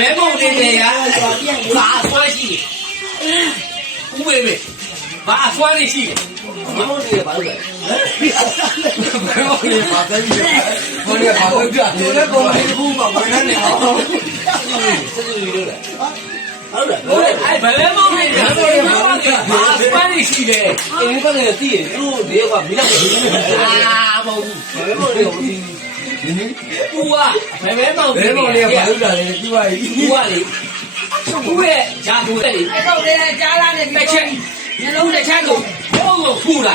ဘယ်မုန်းနေတယ်ရဘာဆွဲရှိဦးမေမေဘာဆွဲနေရှိတယ်ဘယ်မုန်းနေဘာလို့လဲဘယ်မုန်းနေဘာသိပြီဘယ်နေဘာလို့ပြတယ်လဲကောင်းဘူးမှာဘယ်နဲ့အောင်ဆက်စုလို့လဲဟုတ်တယ်အဲ့ဘယ်မုန်းနေတယ်ဘာဆွဲနေရှိတယ်အင်းကနေသိတယ်သူတို့တွေကမိလောက်ပဲမဟုတ်ဘူးဘယ်မုန်းနေဘူးတူကဘယ်မောင်နေလဲဘာလို့လဲတူကလေတူရဲ့ဂျာတူတဲ့အဲ့တော့လေကြားလာနေတစ်ချက်ညလုံးတစ်ချက်ကိုဘုံကိုဖူးလာ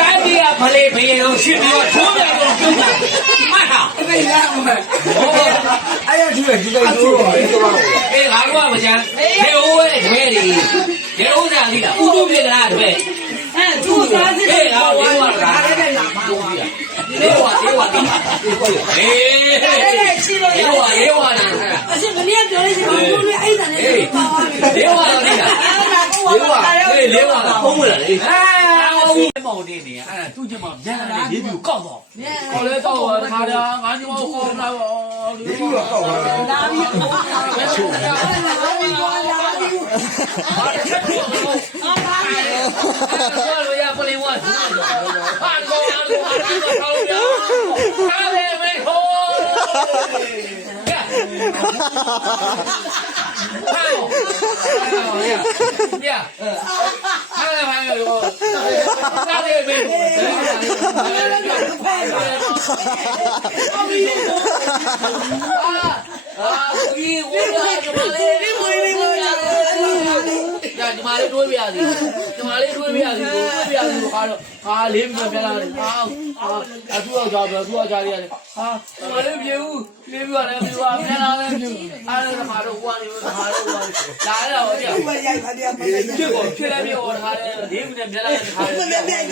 တိုင်းပြည်ကဗလေဘယ်လိုရှိပြီးတော့ထိုးတယ်တော့ပြုတ်တာမှတ်တာအဲ့ဒါလားမဟုတ်အဲ့ရတူရဲ့ဒီလိုတို့အေးငါတို့ကမကြမ်းဒီဟိုးရဲ့ခဲတွေဒီဥစ္စာကြီးလားဥပုပြေကလားတပည့်အဲ့သူစားစစ်တယ်ဟောဝါဒါလည်းလာပါဝါလေးဝါတိဟေးလေးဝါနာအရှင်မင်းပြောလိုက်စီဘာလို့လဲအဲ့ဒါနဲ့ပါသွားပြီလေးဝါလေးလေးဝါဖုံးလာလေမောင်နေနေအဲ့ဒါသူ့ကျမပြန်လာရေးပြီးကောက်တော့ကောက်လဲကောက်တော့ခါတာငါညီမကောက်လာတော့ဒီလိုကောက်လာပြီဘာလို့ရပလင်ဝါဟာကောင်းအောင်ကောင်းရကားလေမေဟို呀，看来还有，那里没有。ဒီမှာလေးတွေးပြရစီဒီမှာလေးတွေးပြရစီဟာလေးပြပြလာတယ်ဟာအထူးအောင်ကြပါအထူးအောင်ကြရတယ်ဟာဒီမှာလေးပြေဦးလေးပြရတယ်ပြပါပြန်လာမယ်ပြအားလည်းမှာတော့ဟိုကနေမှာတော့ဟိုလာရတော့ကြာရိုက်ပါတရားမရိုက်ဖြစ်လည်းပြောထားတယ်လေးပြနဲ့ပြန်လာတယ်ထားတယ်ပြန်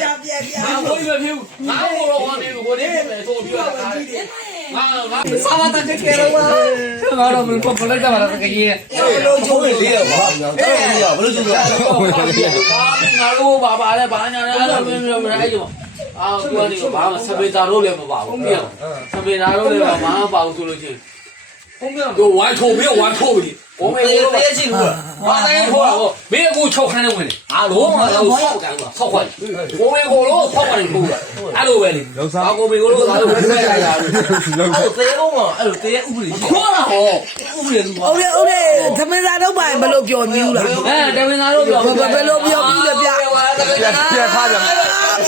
ဟာဘိုးမဖြစ်ဘူးငါ့ကိုတော့ဟောနေကိုလေးပဲဆိုပြရတာငါစာမတကယ်တော့ငါတော့ဘယ်ပေါ်လိုက်ကြပါလားတကယ်ကြီးလို့ချိုးနေသေးတယ်ကွာဘယ်လိုချိုးလဲငါတို့ဘာလဲဘာညာလဲအဲ့လိုမျိုးအဲ့လိုအာသူကနေဘာမှစပေတာတော့လည်းမပါဘူးပြန်စပေတာတော့လည်းဘာမှမပါဘူးဆိုလို့ချင်းဟုတ်ကဲ့ကိုဝိုင်းထိုးပြီးဝိုင်းထိုးပြီး我们也别记住了，我再说了，没有给我敲开的问题，啊，罗嘛都操干了，操坏了，我们过路操坏了够了，俺都问你，啊，我们过路他都不在呀，这个嘛，这些屋里，可了好，屋里是吧？屋里，他们啥都买，没路标牛了，哎，他们啥都标，没路标，别他的，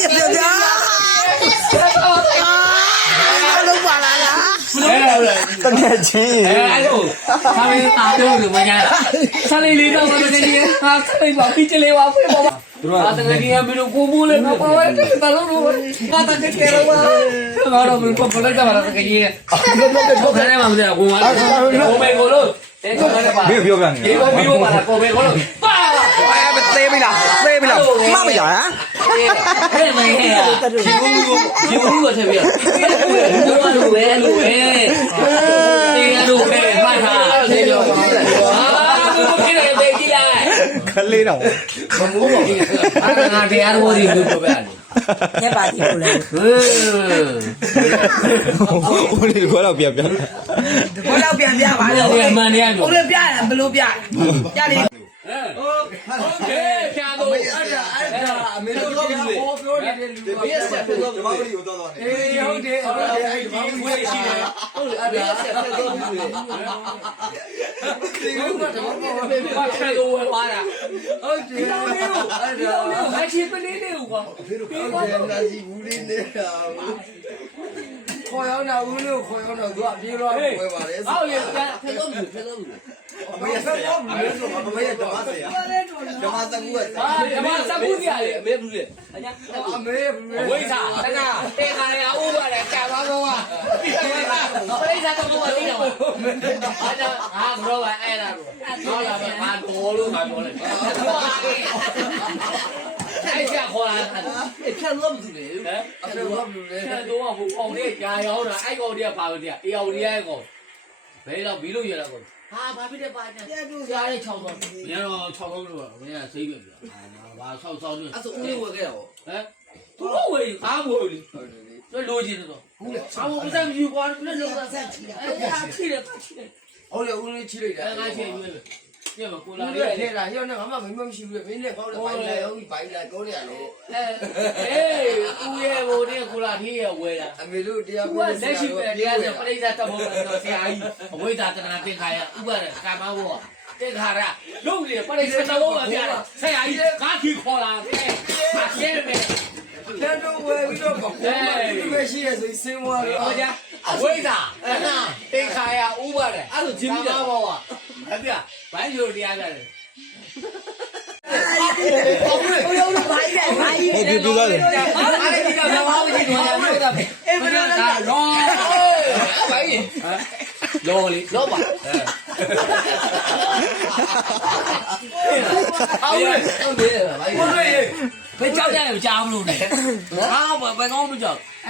别，都挂来了。တကယ်ချင်းအဲ့လိုသာမင်းသားတို့ကမညာဆက်လေးလေးတော့မတကယ်ကြီးဟာဆက်လေးပါပြီးချလေးပါဖွင့်ပါပါအာတကယ်ကြီးကမင်းတို့ကိုမိုးလေးပါပါဝဲတယ်တလုံးလို့ငါတကယ်ကြတော့ပါငါတော့ဘယ်ပေါ်လိုက်ကြပါလားတကယ်ကြီးထုတ်ခိုင်းနေမှာမသိဘူးကိုမေကိုလို့တဲ့ထုတ်ခိုင်းနေပါမင်းပြောပြနေဒီကိုပြီးပါလားကိုမေကိုလို့ပါအဲ့သေးပြီလားမမရဟမ်ဟဲ့မင်းဟဲ့ဒီဘူးကိုထည့်ပြလူပဲမှတ်ထားသေးရောဟာဘူးဖြစ်တယ်ပဲကြည့်လိုက်ခလေးတော့မမိုးတော့အဲ့ငါတရားတော်ကြီးလို့ပြောပြတယ်ညပါတီကိုလည်းဦးလေးခေါ်တော့ပြန်ခေါ်တော့ပြန်ပြပါလေမှန်နေရလို့ဦးလေးပြရဘယ်လိုပြလေโอเคပြတော့အဲ့ဒါအမေတို့ပြောပြောနေတဲ့လူကဘေးဆက်ဖြစ်တော့ဒီမောင်လေးကိုတော့အေးဟုတ်တယ်အဲ့ဒီဝေးရှိတယ်ဟုတ်လေဘေးဆက်ဖြစ်တော့ဘူးလေဒီကတော့ဘေးဘာခံလို့ဝါတာဟုတ်တယ်ဒီလိုမျိုးအဲ့ဒါအချင်းပလေးလေးကွာဘေးတို့ပြောတယ်နာစီဘူးလေးနေတာခေါ်ရောက်တာဦးလို့ခေါ်ရောက်တော့သူအပြေးတော့ပွဲပါလေဟုတ်လေဖက်တော့ဘူးမရဆက်တော့ဘူးလို့ဆိုမရတော့ပါစေဓမ္မစကူကဓမ္မစကူကြီးရတယ်အမေဘူးလေအမေဘူးဝိစာတနာတေခါရအောင်ပါလေကြာသွားတော့ပါပြိဿတော့ဘာလို့လဲအားတော့ဟာဘရောအဲ့ဒါတော့လာပါဘာတော်လို့ငါပြောလိုက်အဲ့ကျခေါ်လာတယ်ဖြတ်လို့မသူလေဟမ်ဖြတ်လို့မသူလေဖြတ်တော့ဟိုအောင်လေးကြာရောက်တာအဲ့ကောင်တည်းကပါလို့တည်းအေအောင်တည်းရဲ့ကောင်ဘယ်တော့ဘီလို့ရတာကောင်ဟာဘာဖြစ်တယ်ပါညာကြားရဲ6တော့မင်းတော့6လုံးလို့မင်းကစိတ်ပြပြဘာ6ဆောင်းနေအဲ့ဆိုဦးလေးဝယ်ခဲ့ရောဟမ်သူ့ဝယ်အားဝယ်လေလိုချင်တော့ဟုတ်လေဘာလို့ဥစားမယူကွာလက်လုံးဆက်ချီတယ်အဲ့ဒါချီတယ် ဟုတ်တယ်ဦးလေးချိလိုက်တာ ငါချေရွေးပြမကိုလာ ဦး လေး လေးထဲလာရောက်နေငါမှမင်းမရှိဘူးမင်းလည်းကောင်းတယ်ဘိုင်လာရောဘိုင်လာကောင်းတယ်လေ ဦးရဲ့ဟိုတဲ့ကိုလာသေးရဝဲတာ အမေတို့တရား ဦးကလက်ရှိပဲတရားဆိုပြိဿတ်ဘောတော့ဆရာကြီးအဝိဇ္ဇာတဏှာသင်္ခါရဥပါရကာမဘောသင်္ခါရလုံးလေပြိဿတ်ဘောပြရတယ်ဆရာကြီးကားကြီးခေါ်လာတယ်အရှင်းမယ် တန်းတော့ဝယ်ပြီးတော့ဘာမှမရှိရဆိုစင်းသွားတော့ ဟောကြအဝိဇ္ဇာတဏှာသင်္ခါရဥပါရအဲ့လိုဂျင်းမိတာဘောအပြဘိုင်းလိုတရားရတယ် ဟုတ်ပြီပြီးသွားတယ် အားလည်းဒီကဘာမှမကြည့်တော့ဘူးလို့တာပဲအဲ့မလို့လားလောဘိုင်းလောလေလောပါအောက်လေဟုတ်တယ်ဗျာ ဘယ်ကြောက်ကြလဲမကြောက်ဘူးလို့လေဟာဘယ်ကောင်းမကြောက်